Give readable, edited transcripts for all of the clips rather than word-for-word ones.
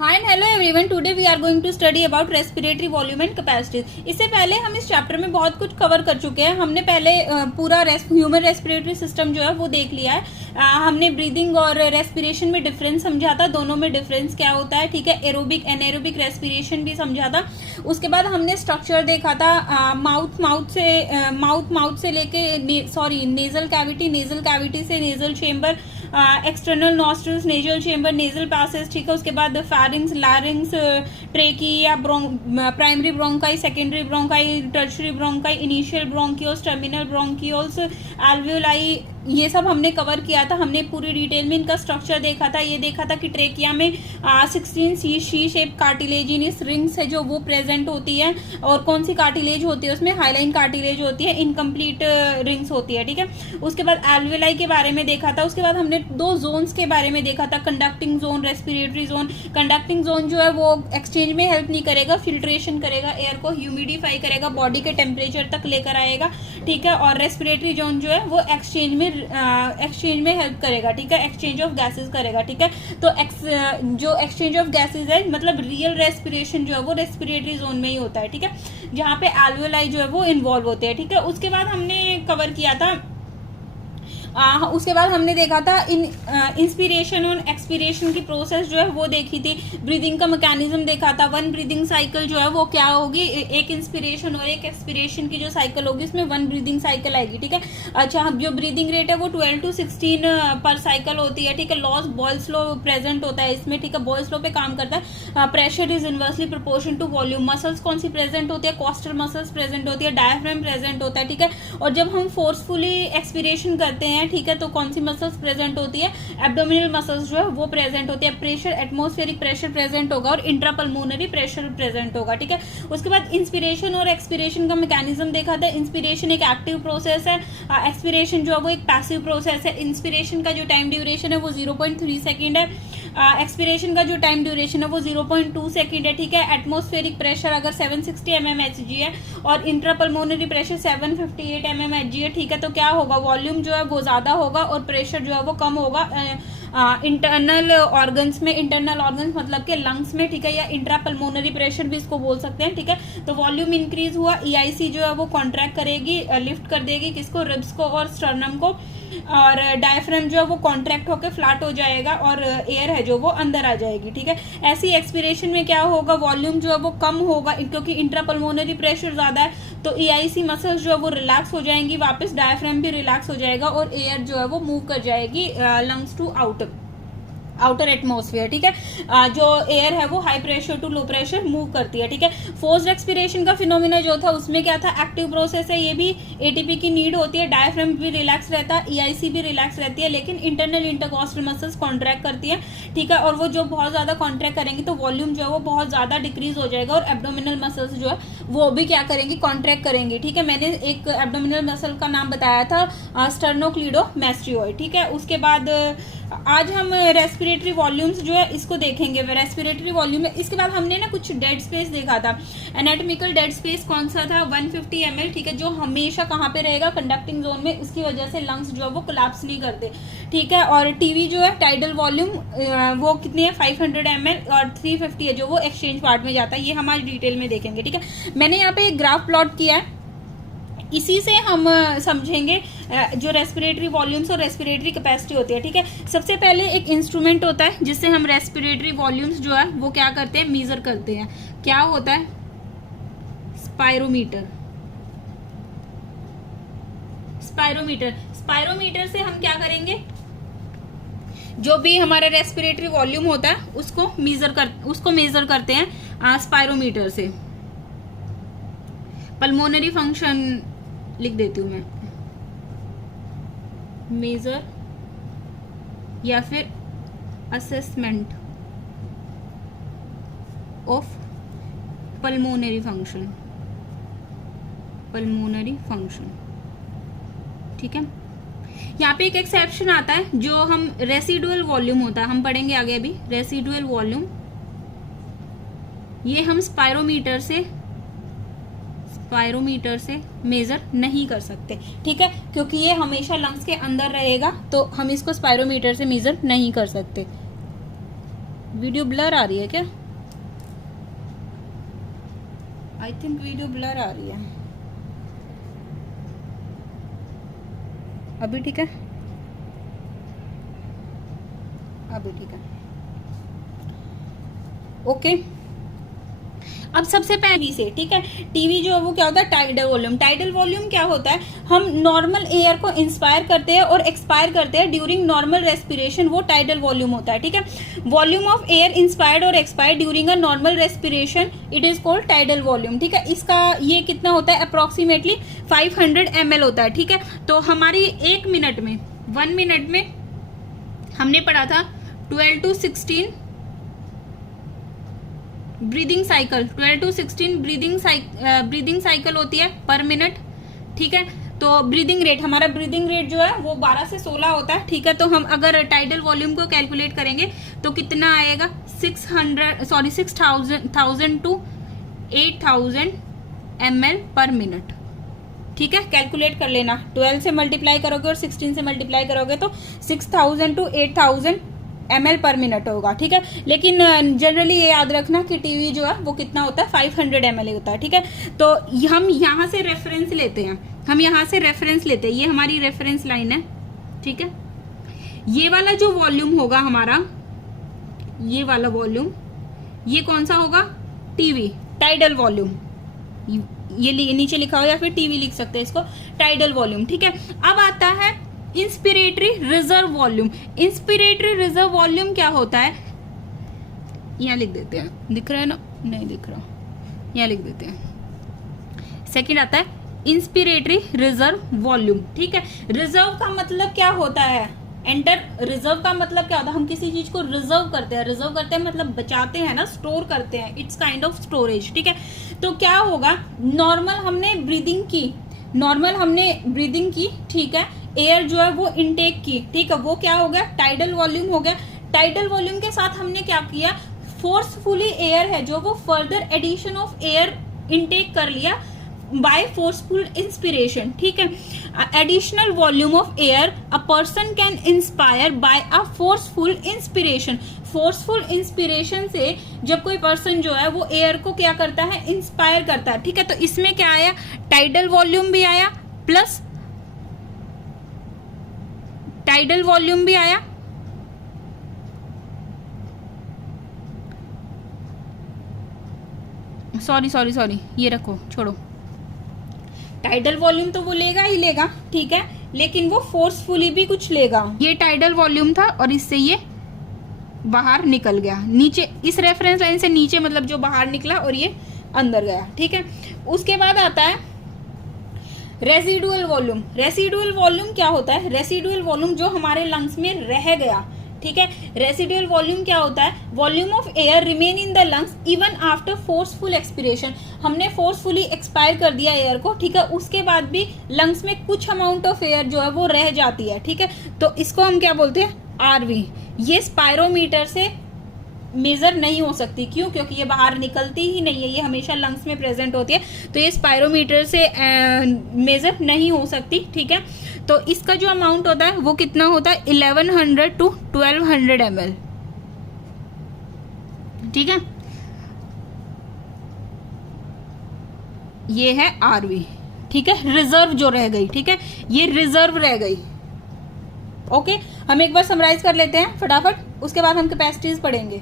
Hi and hello everyone, today we are going to study about respiratory volume and capacities. इससे पहले हम इस chapter में बहुत कुछ कवर कर चुके हैं। हमने पहले पूरा ह्यूमन रेस्पिरेटरी सिस्टम जो है वो देख लिया है। हमने ब्रीदिंग और रेस्पिरेशन में डिफरेंस समझा था, दोनों में डिफरेंस क्या होता है, ठीक है। एरोबिक एनएरोबिक रेस्पिरेशन भी समझा था। उसके बाद हमने स्ट्रक्चर देखा था, माउथ से लेके नेजल कैविटी से nasal chamber, external nostrils, nasal chamber, nasal passage, ठीक है। उसके बाद pharynx, लैरिंग्स, trachea, primary bronchi, secondary bronchi, tertiary bronchi, initial bronchioles, terminal bronchioles, alveoli, ये सब हमने कवर किया था। हमने पूरी डिटेल में इनका स्ट्रक्चर देखा था। ये देखा था कि ट्रेकिया में 16 सी शेप कार्टिलेजिनस रिंग्स है जो वो प्रेजेंट होती है, और कौन सी कार्टिलेज होती है उसमें, हाइलाइन कार्टिलेज होती है, इनकम्प्लीट रिंग्स होती है, ठीक है। उसके बाद एल्वियोलाई के बारे में देखा था। उसके बाद हमने दो जोन्स के बारे में देखा था, conducting zone, respiratory zone. Conducting zone जो है वो एक्सचेंज में हेल्प नहीं करेगा, फिल्ट्रेशन करेगा, एयर को ह्यूमिडिफाई करेगा, बॉडी के टेम्परेचर तक लेकर आएगा, ठीक है। और रेस्पिरेटरी जोन जो है वो एक्सचेंज में हेल्प करेगा, ठीक है, एक्सचेंज ऑफ गैसेस करेगा, ठीक है। तो जो एक्सचेंज ऑफ गैसेस है, मतलब रियल रेस्पिरेशन जो है वो रेस्पिरेटरी जोन में ही होता है, ठीक है, जहाँ पे एल्वियोलाई जो है वो इन्वॉल्व होते हैं, ठीक है। उसके बाद हमने कवर किया था, उसके बाद हमने देखा था इंस्पिरेशन और एक्सपिरेशन की प्रोसेस जो है वो देखी थी। ब्रीदिंग का मैकेनिज्म देखा था। वन ब्रीदिंग साइकिल जो है वो क्या होगी, एक इंस्पिरेशन और एक एक्सपिरेशन की जो साइकिल होगी उसमें वन ब्रीदिंग साइकिल आएगी, ठीक है। अच्छा, जो ब्रीदिंग रेट है वो 12 to 16 पर साइकिल होती है, ठीक है। लॉस बॉयल्स लॉ प्रेजेंट होता है इसमें, ठीक है, बॉयल्स लॉ पे काम करता है। Pressure is inversely proportion to volume. Muscles कौन सी प्रेजेंट होती है, कॉस्टल मसल्स प्रेजेंट होती है, डायफ्राम प्रेजेंट होता है, ठीक है। और जब हम फोर्सफुली एक्सपिरेशन करते हैं, ठीक है, तो कौन सी मसल्स प्रेजेंट होती है, एब्डोमिनल मसल्स जो है वो प्रेजेंट होती है। प्रेशर, एटमॉस्फेरिक प्रेशर प्रेजेंट होगा और इंट्रापल्मोनरी प्रेशर प्रेजेंट होगा, ठीक है। उसके बाद इंस्पिरेशन और एक्सपिरेशन का मैकेनिज्म देखा था। इंस्पिरेशन एक एक्टिव प्रोसेस है, एक्सपिरेशन जो है वो एक पैसिव प्रोसेस है। इंस्पिरेशन का जो टाइम ड्यूरेशन है वो 0.3 सेकेंड है, एक्सपिरेशन का जो टाइम ड्यूरेशन है वो 0.2 सेकेंड है, ठीक है। एटमॉस्फेरिक प्रेशर अगर 760 mmHg है और इंट्रापल्मोनरी प्रेशर 758 mmHg है, ठीक है, तो क्या होगा, वॉल्यूम जो है वो ज्यादा होगा और प्रेशर जो है वो कम होगा इंटरनल ऑर्गन्स में। इंटरनल ऑर्गन्स मतलब के लंग्स में, ठीक है, या इंट्रापल्मोनरी प्रेशर भी इसको बोल सकते हैं, ठीक है। तो वॉल्यूम इंक्रीज हुआ, ईआईसी जो है वो कॉन्ट्रैक्ट करेगी, लिफ्ट कर देगी किसको, रिब्स को और स्टर्नम को, और डायफ्राम जो है वो कॉन्ट्रैक्ट होकर फ्लैट हो जाएगा और एयर है जो वो अंदर आ जाएगी, ठीक है। ऐसी एक्सपिरेशन में क्या होगा, वॉल्यूम जो है वो कम होगा क्योंकि इंट्रापल्मोनरी प्रेशर ज्यादा है, तो ईआईसी मसल्स जो है वो रिलैक्स हो जाएंगी, वापस डायफ्राम भी रिलैक्स हो जाएगा और एयर जो है वो मूव कर जाएगी लंग्स टू आउटर एटमॉस्फेयर, ठीक है। जो एयर है वो high pressure to low pressure move करती है, ठीक है। फोर्स्ड एक्सपिरेशन का फिनोमिना जो था उसमें क्या था, एक्टिव प्रोसेस है, ये भी एटीपी की नीड होती है, डायफ्राम भी रिलैक्स रहता है, ईआईसी भी रिलैक्स रहती है, लेकिन इंटरनल इंटरकॉस्टल मसल्स कॉन्ट्रैक्ट करती है, ठीक है। और वो जो बहुत ज्यादा कॉन्ट्रैक्ट करेंगी तो वॉल्यूम जो है वो बहुत ज्यादा डिक्रीज हो जाएगा और एब्डोमिनल मसल्स जो है वो भी क्या करेंगी, कॉन्ट्रैक्ट करेंगी, ठीक है। मैंने एक एब्डोमिनल मसल का नाम बताया था, स्टर्नोक्लीडोमास्टियोइड, ठीक है। उसके बाद आज हम रेस्पिरेटरी वॉल्यूम्स जो है इसको देखेंगे, रेस्पिरेटरी वॉल्यूम है। इसके बाद हमने ना कुछ डेड स्पेस देखा था। एनाटॉमिकल डेड स्पेस कौन सा था, 150 ml, ठीक है, जो हमेशा कहाँ पे रहेगा, कंडक्टिंग जोन में, उसकी वजह से लंग्स जो है वो कोलैप्स नहीं करते, ठीक है। और टीवी जो है टाइडल वॉल्यूम वो कितनी है, 500 ml, और 350 है जो वो एक्सचेंज पार्ट में जाता है। ये हम आज डिटेल में देखेंगे, ठीक है। मैंने यहाँ पे एक ग्राफ प्लॉट किया है, इसी से हम समझेंगे जो रेस्पिरेटरी वॉल्यूम्स और रेस्पिरेटरी कैपेसिटी होती है, ठीक है। सबसे पहले एक इंस्ट्रूमेंट होता है जिससे हम रेस्पिरेटरी वॉल्यूम्स जो है वो क्या करते हैं, मेजर करते हैं। क्या होता है, स्पायरोमीटर। स्पायरोमीटर से हम क्या करेंगे, जो भी हमारा रेस्पिरेटरी वॉल्यूम होता है उसको मेजर करते हैं स्पायरोमीटर से। पल्मोनरी फंक्शन लिख देती हूं मैं, मेजर या फिर असेसमेंट ऑफ पल्मोनरी फंक्शन, ठीक है। यहाँ पे एक एक्सेप्शन आता है, जो हम रेसिडुअल वॉल्यूम होता है, हम पढ़ेंगे आगे अभी, रेसिडुअल वॉल्यूम ये हम स्पायरोमीटर से मेजर नहीं कर सकते, ठीक है, क्योंकि ये हमेशा लंग्स के अंदर रहेगा, तो हम इसको स्पायरोमीटर से मेजर नहीं कर सकते। वीडियो ब्लर आ रही है क्या? आई थिंक वीडियो ब्लर आ रही है। अभी ठीक है? अभी ठीक है, ओके। अब सबसे पहले से, ठीक है, टीवी जो है वो क्या होता है? Tidal volume. टाइडल वॉल्यूम क्या होता है? हम नॉर्मल एयर को इंस्पायर करते हैं और एक्सपायर करते हैं ड्यूरिंग नॉर्मल रेस्पिरेशन, वो टाइडल वॉल्यूम होता है, ठीक है। वॉल्यूम ऑफ एयर इंस्पायर्ड और expired during a normal respiration, it is called tidal volume, ठीक है। इसका ये कितना होता है? अप्रोक्सीमेटली 500 ml होता है, ठीक है। तो हमारी 1 मिनट में, 1 मिनट में हमने पढ़ा था 12 to 16 breathing cycle, 12 to 16 breathing cycle होती है पर मिनट, ठीक है। तो ब्रीदिंग रेट, हमारा ब्रीदिंग रेट जो है वो 12 से 16 होता है, ठीक है। तो हम अगर टाइडल वॉल्यूम को कैलकुलेट करेंगे तो कितना आएगा? 6,000 to 8,000 ml पर मिनट, ठीक है। कैलकुलेट कर लेना, 12 से मल्टीप्लाई करोगे और 16 से मल्टीप्लाई करोगे तो 6,000 to 8,000 ml पर मिनट होगा, ठीक है। लेकिन जनरली ये याद रखना कि टीवी जो है वो कितना होता है? 500 ml होता है, ठीक है। तो हम यहाँ से रेफरेंस लेते हैं, ये हमारी रेफरेंस लाइन है, ठीक है। ये वाला जो वॉल्यूम होगा हमारा, ये वाला वॉल्यूम, ये कौन सा होगा? TV, tidal volume. ये नीचे लिखा हो या फिर टीवी लिख सकते हैं इसको, टाइडल वॉल्यूम, ठीक है। अब आता है inspiratory reserve volume. Inspiratory reserve volume क्या होता है? यहाँ लिख देते हैं, दिख रहा है ना? नहीं दिख रहा, यहाँ लिख देते हैं। सेकंड आता है इंस्पिरेटरी रिजर्व वॉल्यूम, ठीक है। रिजर्व का मतलब क्या होता है? एंटर। रिजर्व का मतलब क्या होता है? हम किसी चीज को रिजर्व करते हैं मतलब बचाते हैं ना, स्टोर करते हैं, इट्स काइंड ऑफ स्टोरेज, ठीक है। तो क्या होगा? नॉर्मल हमने ब्रीदिंग की, ठीक है, एयर जो है वो इनटेक की, ठीक है, वो क्या हो गया? टाइडल वॉल्यूम हो गया। टाइडल वॉल्यूम के साथ हमने क्या किया? फोर्सफुली एयर है जो वो further addition of air intake कर लिया बाय फोर्सफुल इंस्पिरेशन, ठीक है। Additional volume of air a person can inspire by a forceful inspiration. Forceful inspiration से जब कोई पर्सन जो है वो एयर को क्या करता है? इंस्पायर करता है, ठीक है। तो इसमें क्या आया? टाइडल वॉल्यूम भी आया प्लस टाइडल वॉल्यूम भी आया, सॉरी, ये रखो, छोड़ो। टाइडल वॉल्यूम तो वो लेगा ही लेगा, ठीक है, लेकिन वो फोर्सफुली भी कुछ लेगा। ये टाइडल वॉल्यूम था और इससे ये बाहर निकल गया नीचे, इस रेफरेंस लाइन से नीचे, मतलब जो बाहर निकला और ये अंदर गया, ठीक है। उसके बाद आता है रेसिडुअल वॉल्यूम। रेसिडुअल वॉल्यूम क्या होता है? रेसिडुअल वॉल्यूम जो हमारे लंग्स में रह गया, ठीक है। रेसिडुअल वॉल्यूम क्या होता है? Volume of air remain in the lungs even after forceful expiration. हमने फोर्सफुली एक्सपायर कर दिया एयर को, ठीक है, उसके बाद भी लंग्स में कुछ अमाउंट ऑफ एयर जो है वो रह जाती है, ठीक है। तो इसको हम क्या बोलते हैं? आरवी। ये स्पायरोमीटर से मेजर नहीं हो सकती, क्यों? क्योंकि ये बाहर निकलती ही नहीं है, ये हमेशा लंग्स में प्रेजेंट होती है, तो ये स्पायरोमीटर से मेजर नहीं हो सकती, ठीक है। तो इसका जो अमाउंट होता है वो कितना होता है? 1100 to 1200 ml, ठीक है। ये है आरवी, ठीक है। रिजर्व जो रह गई, ठीक है, ये रिजर्व रह गई, ओके। हम एक बार समराइज कर लेते हैं फटाफट, उसके बाद हम कैपेसिटीज पढ़ेंगे।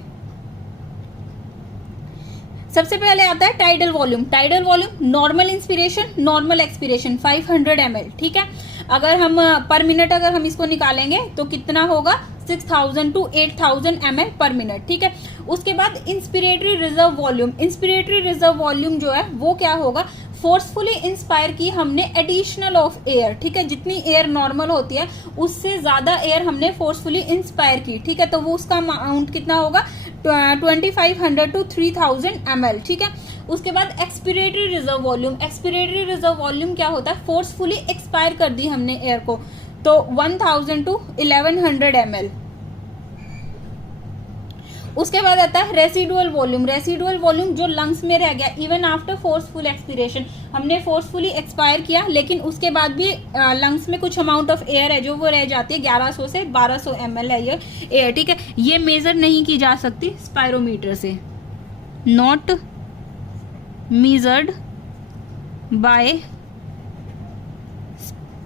सबसे पहले आता है tidal volume. Tidal volume normal inspiration, normal expiration 500 ml, ठीक है। अगर हम पर मिनट अगर हम इसको निकालेंगे तो कितना होगा? 6,000 to 8,000 ml पर मिनट, ठीक है। उसके बाद inspiratory reserve volume. Inspiratory reserve volume जो है वो क्या होगा? फोर्सफुली इंस्पायर की हमने एडिशनल ऑफ एयर, ठीक है, जितनी एयर नॉर्मल होती है उससे ज्यादा एयर हमने फोर्सफुली इंस्पायर की, ठीक है। तो वो उसका अमाउंट कितना होगा? 2500 to 3000 ml, ठीक है। उसके बाद expiratory reserve volume. Expiratory reserve volume क्या होता है? फोर्सफुली एक्सपायर कर दी हमने एयर को, तो 1000 to 1100 ml। उसके बाद आता है रेसिडुअल वॉल्यूम। रेसिडुअल वॉल्यूम जो लंग्स में रह गया इवन आफ्टर फोर्सफुल एक्सपिरेशन, हमने फोर्सफुली एक्सपायर किया लेकिन उसके बाद भी लंग्स में कुछ अमाउंट ऑफ एयर है जो वो रह जाती है, 1100 से 1200 ml है ये एयर, ठीक है। ये मेजर नहीं की जा सकती स्पायरोमीटर से, नॉट मेजर्ड बाय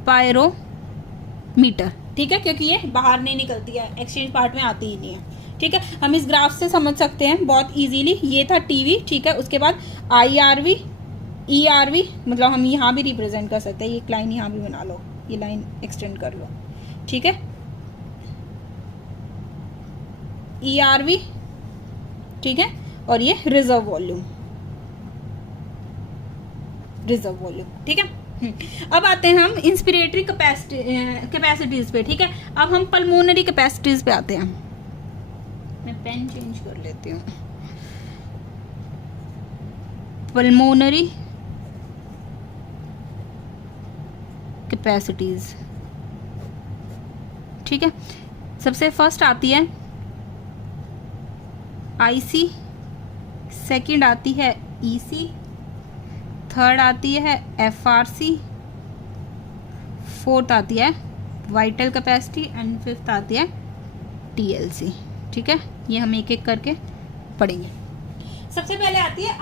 स्पायरोमीटर, ठीक है, क्योंकि ये बाहर नहीं निकलती है, एक्सचेंज पार्ट में आती ही नहीं है, ठीक है। हम इस ग्राफ से समझ सकते हैं बहुत इजीली। ये था टीवी, ठीक है। उसके बाद IRV, ERV, मतलब हम यहाँ भी रिप्रेजेंट कर सकते हैं, ये लाइन यहाँ भी बना लो, ये लाइन एक्सटेंड कर लो, ठीक है। ERV, ठीक है, और ये रिजर्व वॉल्यूम, रिजर्व वॉल्यूम, ठीक है। अब आते हैं हम इंस्पिरेटरी कैपेसिटीज पे, ठीक है। अब हम पल्मोनरी कैपेसिटीज पे आते हैं। मैं पेन चेंज कर लेती हूँ। पल्मोनरी कैपेसिटीज, ठीक है। सबसे फर्स्ट आती है IC, सेकंड आती है EC, थर्ड आती है FRC, फोर्थ आती है वाइटल कैपेसिटी एंड फिफ्थ आती है TLC, ठीक है। ये हम एक एक करके पढ़ेंगे। सबसे पहले आती है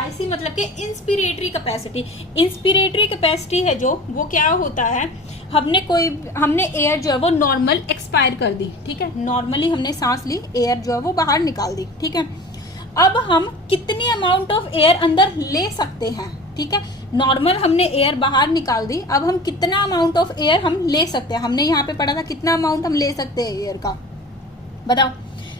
IC मतलब कि इंस्पिरेटरी कैपेसिटी। इंस्पिरेटरी कैपेसिटी है जो, वो क्या होता है, हमने एयर जो है वो नॉर्मल एक्सपायर कर दी, ठीक है। नॉर्मली हमने सांस ली, एयर जो है वो बाहर निकाल दी, ठीक है। अब हम कितनी अमाउंट ऑफ एयर अंदर ले सकते हैं, ठीक है। नॉर्मल हमने एयर बाहर निकाल दी, अब हम कितना अमाउंट ऑफ एयर हम ले सकते हैं। हमने यहाँ पे पढ़ा था कितना अमाउंट हम ले सकते हैं एयर का, बताओ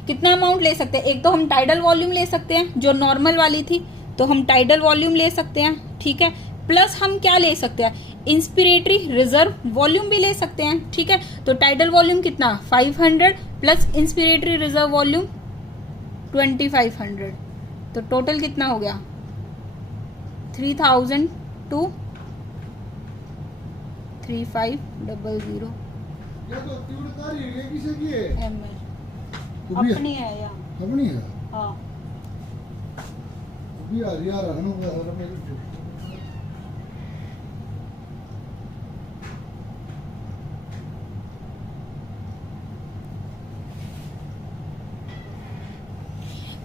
कितना अमाउंट ले सकते हैं। एक तो हम टाइडल वॉल्यूम ले सकते हैं जो नॉर्मल वाली थी, तो हम टाइडल वॉल्यूम ले सकते हैं, ठीक है। प्लस हम क्या ले सकते हैं, इंस्पिरेटरी रिजर्व वॉल्यूम भी ले सकते हैं, ठीक है। तो टाइडल वॉल्यूम कितना 500 प्लस इंस्पिरेटरी रिजर्व वॉल्यूम 2500, तो टोटल कितना हो गया 3000 to 3500 ml। अपनी है या अपनी है? हाँ। अभी आ रही है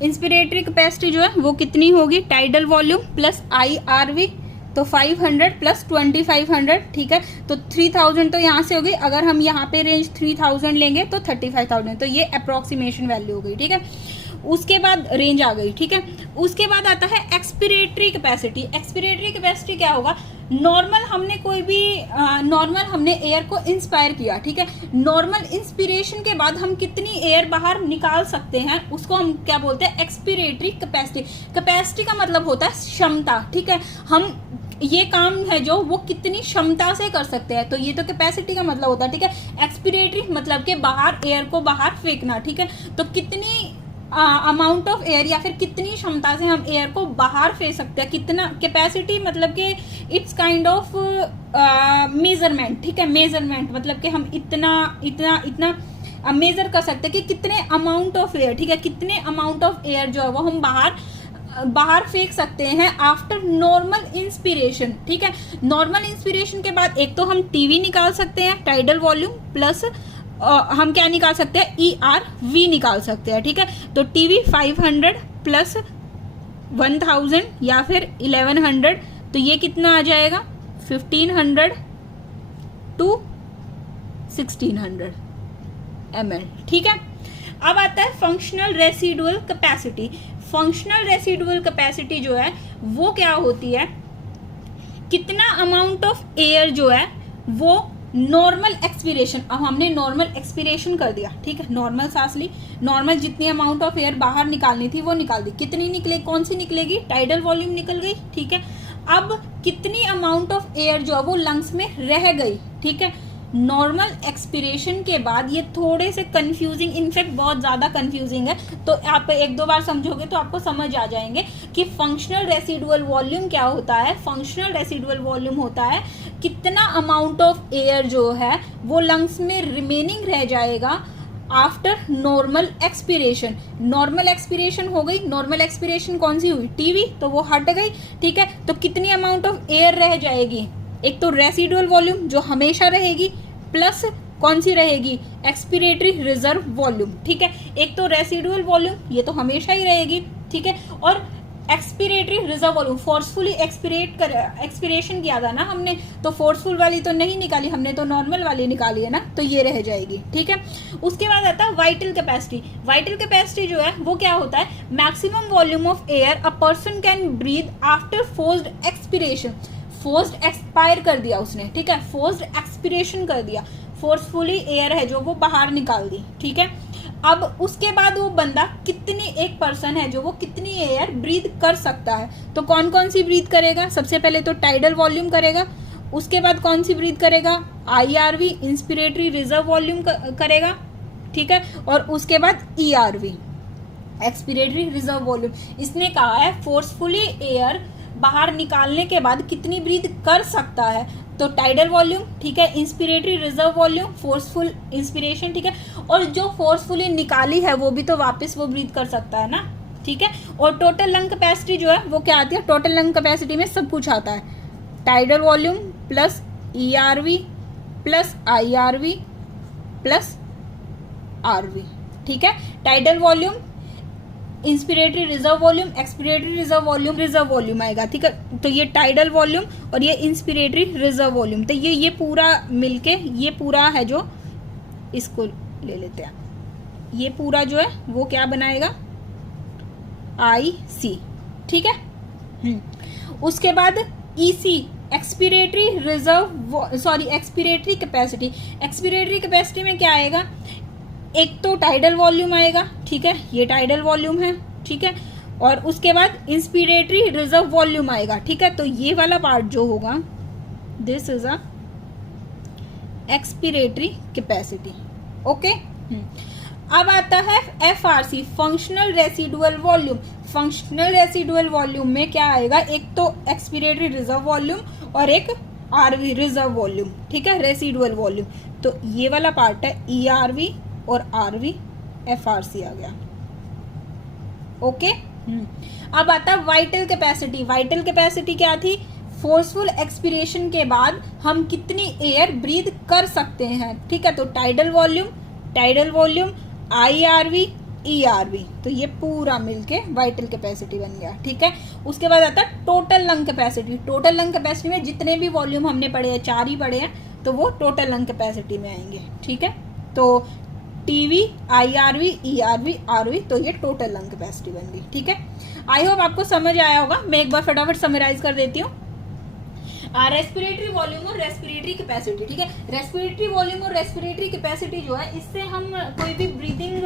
इंस्पिरेटरी कैपेसिटी जो है वो कितनी होगी, टाइडल वॉल्यूम प्लस IRV, तो 500 प्लस 2500, ठीक है। तो 3000 तो यहाँ से होगी, अगर हम यहाँ पे रेंज 3000 लेंगे तो 35,000, तो ये अप्रोक्सीमेशन वैल्यू हो गई, ठीक है। उसके बाद रेंज आ गई, ठीक है। उसके बाद आता है एक्सपिरेटरी कैपेसिटी। एक्सपिरेटरी कैपेसिटी क्या होगा, नॉर्मल हमने एयर को इंस्पायर किया, ठीक है। नॉर्मल इंस्पिरेशन के बाद हम कितनी एयर बाहर निकाल सकते हैं उसको हम क्या बोलते हैं, एक्सपिरेटरी कैपेसिटी। कैपेसिटी का मतलब होता है क्षमता, ठीक है। हम ये काम है जो वो कितनी क्षमता से कर सकते हैं, तो ये तो कैपेसिटी का मतलब होता है, ठीक है। एक्सपिरेटरी मतलब के बाहर एयर को बाहर फेंकना, ठीक है। तो कितनी अमाउंट ऑफ एयर या फिर कितनी क्षमता से हम एयर को बाहर फेंक सकते हैं, कितना। कैपेसिटी मतलब कि इट्स काइंड ऑफ मेजरमेंट, ठीक है। मेजरमेंट मतलब कि हम इतना मेजर कर सकते हैं कि कितने अमाउंट ऑफ एयर, ठीक है, कितने अमाउंट ऑफ एयर जो है वो हम बाहर फेंक सकते हैं आफ्टर नॉर्मल इंस्पिरेशन, ठीक है। नॉर्मल इंस्पिरेशन के बाद एक तो हम टीवी निकाल सकते हैं टाइडल वॉल्यूम, प्लस हम क्या निकाल सकते हैं, ERV निकाल सकते हैं, ठीक है। तो टीवी 500 प्लस 1000 या फिर 1100, तो ये कितना आ जाएगा 1500 to 1600 ml, ठीक है। अब आता है functional residual capacity. Functional residual capacity जो है वो क्या होती है, कितना अमाउंट ऑफ एयर जो है वो नॉर्मल एक्सपिरेशन, अब हमने नॉर्मल एक्सपिरेशन कर दिया, ठीक है। नॉर्मल सांस ली, नॉर्मल जितनी अमाउंट ऑफ एयर बाहर निकालनी थी वो निकाल दी, कितनी निकले, कौन सी निकलेगी, टाइडल वॉल्यूम निकल गई, ठीक है। अब कितनी अमाउंट ऑफ एयर जो है वो लंग्स में रह गई, ठीक है। नॉर्मल एक्सपिरेशन के बाद ये थोड़े से कंफ्यूजिंग, इनफैक्ट बहुत ज़्यादा कंफ्यूजिंग है, तो आप एक दो बार समझोगे तो आपको समझ आ जाएंगे कि फंक्शनल रेसिडुअल वॉल्यूम क्या होता है। फंक्शनल रेसिडुअल वॉल्यूम होता है कितना अमाउंट ऑफ एयर जो है वो लंग्स में रिमेनिंग रह जाएगा after normal expiration. Normal expiration हो गई, नॉर्मल एक्सपिरेशन कौन सी हुई, टीवी, तो वो हट गई, ठीक है। तो कितनी अमाउंट ऑफ एयर रह जाएगी, एक तो रेसिडुअल वॉल्यूम जो हमेशा रहेगी, प्लस कौन सी रहेगी, एक्सपिरेटरी रिजर्व वॉल्यूम, ठीक है। एक तो रेसिडुअल वॉल्यूम ये तो हमेशा ही रहेगी, ठीक है, और expiratory reserve volume forcefully expiration किया था ना हमने, तो फोर्सफुल वाली तो नहीं निकाली हमने, तो नॉर्मल वाली निकाली है ना, तो ये रह जाएगी, ठीक है। उसके बाद आता है वाइटल कैपेसिटी। वाइटल कैपेसिटी जो है वो क्या होता है, maximum volume of air a person can breathe after forced expiration. Forced expire कर दिया उसने, ठीक है, फोर्स्ड एक्सपिरेशन कर दिया, फोर्सफुली एयर है जो वो बाहर निकाल दी, ठीक है। अब उसके बाद वो बंदा कितनी, एक पर्सन है जो वो कितनी एयर ब्रीथ कर सकता है, तो कौन कौन सी ब्रीथ करेगा, सबसे पहले तो टाइडल वॉल्यूम करेगा, उसके बाद कौन सी ब्रीथ करेगा, IRV इंस्पिरेटरी रिजर्व वॉल्यूम करेगा, ठीक है, और उसके बाद ERV एक्सपिरेटरी रिजर्व वॉल्यूम। इसने कहा है फोर्सफुली एयर बाहर निकालने के बाद कितनी ब्रीथ कर सकता है, तो टाइडल वॉल्यूम, ठीक है, inspiratory reserve volume, forceful inspiration, ठीक है, और जो फोर्सफुली निकाली है वो भी तो वापस वो ब्रीथ कर सकता है ना, ठीक है। और टोटल लंग कैपेसिटी जो है वो क्या आती है, टोटल लंग कैपेसिटी में सब कुछ आता है, tidal volume plus ERV plus IRV plus RV, ठीक है। Tidal volume, inspiratory reserve volume, expiratory reserve volume आएगा, ठीक है। तो ये टाइडल वॉल्यूम और ये इंस्पिरेटरी रिजर्व वॉल्यूम, तो ये पूरा मिलके ये पूरा है जो, इसको ले लेते हैं, ये पूरा जो है वो क्या बनाएगा, IC, ठीक है। उसके बाद EC expiratory expiratory capacity. Expiratory capacity में क्या आएगा, एक तो टाइडल वॉल्यूम आएगा, ठीक है, ये टाइडल वॉल्यूम है, ठीक है, और उसके बाद इंस्पिरेटरी रिजर्व वॉल्यूम आएगा, ठीक है। तो ये वाला पार्ट जो होगा, this is a expiratory capacity, okay. अब आता है FRC functional residual volume. Functional residual volume में क्या आएगा, एक तो एक्सपिरेटरी रिजर्व वॉल्यूम और एक RV रिजर्व वॉल्यूम, ठीक है, रेसिडुअल वॉल्यूम। तो ये वाला पार्ट है ERV और RV, FRC आ गया, ओके। अब आता है वाइटल कैपेसिटी। वाइटल कैपेसिटी क्या थी, फोर्सफुल एक्सपिरेशन के बाद हम कितनी एयर ब्रीथ कर सकते हैं, ठीक है। तो टाइडल वॉल्यूम IRV ERV, तो ये पूरा मिलके वाइटल कैपेसिटी बन गया, ठीक है। उसके बाद आता है total lung capacity. Total lung capacity में जितने भी वॉल्यूम हमने पढ़े हैं, 4 ही पढ़े हैं, तो वो टोटल लंग कैपेसिटी में आएंगे, ठीक है। तो TV IRV ERV RV, तो ये टोटल लंग कैपेसिटी बन गई, ठीक है। आई होप आपको समझ आया होगा। मैं एक बार फटाफट समराइज कर देती हूँ। रेस्पिरेटरी वॉल्यूम और रेस्पिरेटरी कैपेसिटी, ठीक है। रेस्पिरेटरी वॉल्यूम और रेस्पिरेटरी कैपेसिटी जो है, इससे हम कोई भी ब्रीदिंग,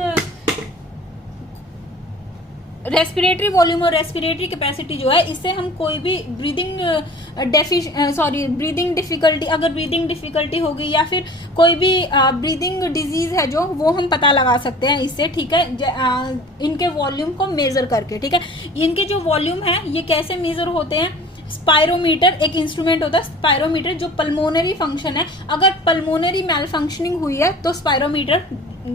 रेस्पिरेटरी वॉल्यूम और रेस्पिरेटरी कैपेसिटी जो है, इससे हम कोई भी ब्रीदिंग ब्रीदिंग डिफिकल्टी, अगर ब्रीदिंग डिफिकल्टी हो गई या फिर कोई भी ब्रीदिंग डिजीज है जो, वो हम पता लगा सकते हैं इससे, ठीक है, इनके वॉल्यूम को मेजर करके, ठीक है। इनके जो वॉल्यूम है ये कैसे मेजर होते हैं, स्पायरोमीटर एक इंस्ट्रूमेंट होता है, स्पायरोमीटर जो पल्मोनरी फंक्शन है, अगर पल्मोनरी मैल फंक्शनिंग हुई है तो स्पायरोमीटर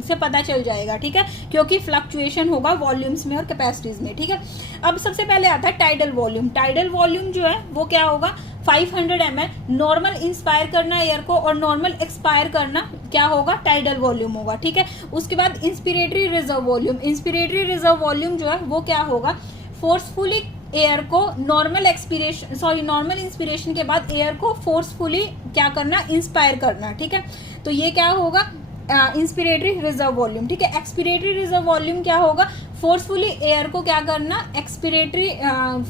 से पता चल जाएगा, ठीक है, क्योंकि फ्लक्चुएशन होगा वॉल्यूम्स में और कैपेसिटीज में, ठीक है। अब सबसे पहले आता है टाइडल वॉल्यूम। टाइडल वॉल्यूम जो है वो क्या होगा, 500 ml। नॉर्मल इंस्पायर करना एयर को और नॉर्मल एक्सपायर करना क्या होगा, टाइडल वॉल्यूम होगा, ठीक है। उसके बाद inspiratory reserve volume. Inspiratory reserve volume जो है वो क्या होगा, फोर्सफुली एयर को नॉर्मल इंस्पिरेशन के बाद एयर को फोर्सफुली क्या करना, इंस्पायर करना, ठीक है। तो ये क्या होगा, इंस्पिरेटरी रिजर्व वॉल्यूम, ठीक है। एक्सपिरेटरी रिजर्व वॉल्यूम क्या होगा, फोर्सफुली एयर को क्या करना,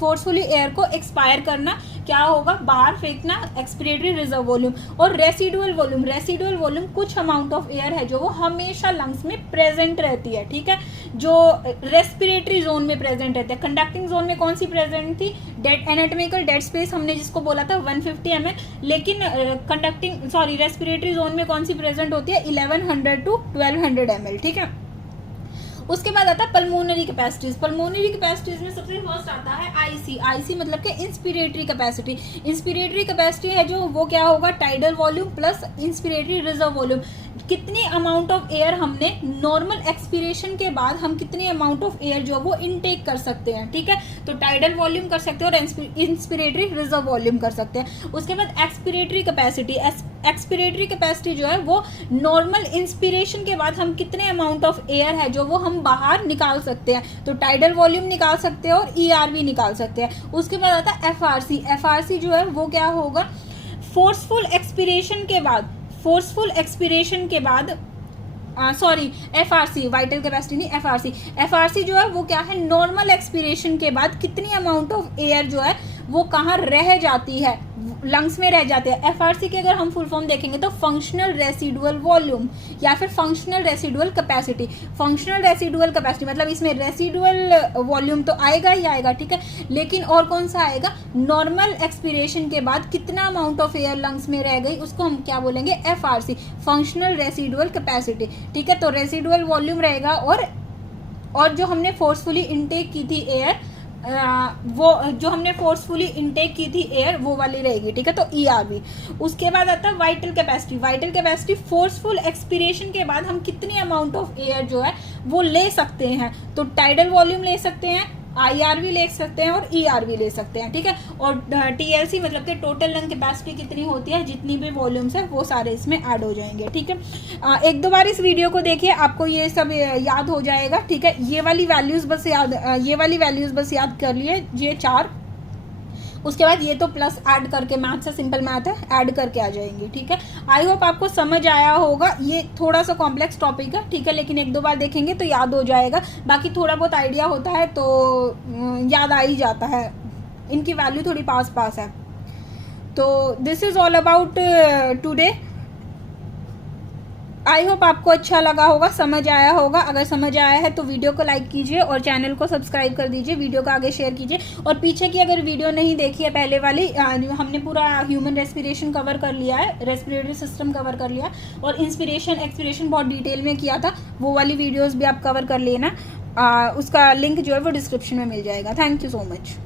फोर्सफुली एयर को एक्सपायर करना, क्या होगा, बाहर फेंकना, एक्सपिरेटरी रिजर्व वॉल्यूम। और रेसिडुअल वॉल्यूम कुछ अमाउंट ऑफ एयर है जो वो हमेशा लंग्स में प्रेजेंट रहती है, ठीक है, जो रेस्पिरेटरी जोन में प्रेजेंट रहती है। कंडक्टिंग जोन में कौन सी प्रेजेंट थी, एनाटॉमिकल डेड स्पेस हमने जिसको बोला था 150 ml, लेकिन रेस्पिरेटरी जोन में कौन सी प्रेजेंट होती है, 1100 to 1200 ml, ठीक है। उसके बाद आता है पल्मोनरी कैपेसिटीज। पल्मोनरी कैपेसिटीज में सबसे फर्स्ट आता है आईसी मतलब कि इंस्पिरेटरी कैपेसिटी। इंस्पिरेटरी कैपेसिटी है जो वो क्या होगा, tidal volume plus inspiratory reserve volume. कितनी अमाउंट ऑफ एयर हमने नॉर्मल एक्सपीरेशन के बाद हम कितनी अमाउंट ऑफ एयर जो वो इनटेक कर सकते हैं, ठीक है। तो टाइडल वॉल्यूम कर सकते हैं और इंस्पिरेटरी रिजर्व वॉल्यूम कर सकते हैं। उसके बाद एक्सपिरेटरी कैपेसिटी, एक्सपिरेटरी कैपेसिटी जो है वो नॉर्मल इंस्पिरेशन के बाद हम कितने अमाउंट ऑफ एयर है जो वो हम बाहर निकाल सकते हैं, तो टाइडल वॉल्यूम निकाल सकते हैं और ERV निकाल सकते हैं। उसके बाद आता है FRC। FRC जो है वो क्या होगा, फोर्सफुल एक्सपिरेशन के बाद, फोर्सफुल एक्सपिरेशन के बाद FRC, वाइटल कैपेसिटी नहीं, FRC जो है वो क्या है, नॉर्मल एक्सपिरेशन के बाद कितनी अमाउंट ऑफ एयर जो है वो कहाँ रह जाती है, लंग्स में रह जाते हैं। FRC के अगर हम फुल फॉर्म देखेंगे तो फंक्शनल रेसिडुअल वॉल्यूम या फिर functional residual capacity. Functional residual capacity मतलब इसमें रेसिडुअल वॉल्यूम तो आएगा ही आएगा, ठीक है, लेकिन और कौन सा आएगा, नॉर्मल एक्सपिरेशन के बाद कितना अमाउंट ऑफ एयर लंग्स में रह गई, उसको हम क्या बोलेंगे, FRC, फंक्शनल रेसिडुअल कैपेसिटी, ठीक है। तो रेसिडुअल वॉल्यूम रहेगा और जो हमने फोर्सफुली इनटेक की थी एयर, वो जो हमने फोर्सफुली इनटेक की थी एयर वो वाली रहेगी, ठीक है। तो ERV। उसके बाद आता है vital capacity. Vital capacity forceful expiration के बाद हम कितनी अमाउंट ऑफ एयर जो है वो ले सकते हैं, तो टाइडल वॉल्यूम ले सकते हैं, IRV ले सकते हैं और ERV ले सकते हैं, ठीक है। और TLC मतलब कि टोटल लंग कैपेसिटी कितनी होती है, जितनी भी वॉल्यूम्स है वो सारे इसमें ऐड हो जाएंगे, ठीक है। एक दो बार इस वीडियो को देखिए, आपको ये सब याद हो जाएगा, ठीक है। ये वाली वैल्यूज बस याद कर लिए, ये 4। उसके बाद ये तो प्लस ऐड करके, मैथ से सिंपल मैथ है, ऐड करके आ जाएंगे, ठीक है। आई होप आपको समझ आया होगा। ये थोड़ा सा कॉम्प्लेक्स टॉपिक है, ठीक है, लेकिन एक दो बार देखेंगे तो याद हो जाएगा। बाकी थोड़ा बहुत आइडिया होता है तो याद आ ही जाता है, इनकी वैल्यू थोड़ी पास है। तो this is all about today. I hope आपको अच्छा लगा होगा, समझ आया होगा। अगर समझ आया है तो वीडियो को लाइक कीजिए और चैनल को सब्सक्राइब कर दीजिए, वीडियो को आगे शेयर कीजिए। और पीछे की अगर वीडियो नहीं देखी है पहले वाली, हमने पूरा ह्यूमन रेस्पिरेशन कवर कर लिया है, रेस्पिरेटरी सिस्टम कवर कर लिया, और इंस्पिरेशन एक्सपिरेशन बहुत डिटेल में किया था, वो वाली वीडियोज़ भी आप कवर कर लेना। उसका लिंक जो है वो डिस्क्रिप्शन में मिल जाएगा। Thank you so much.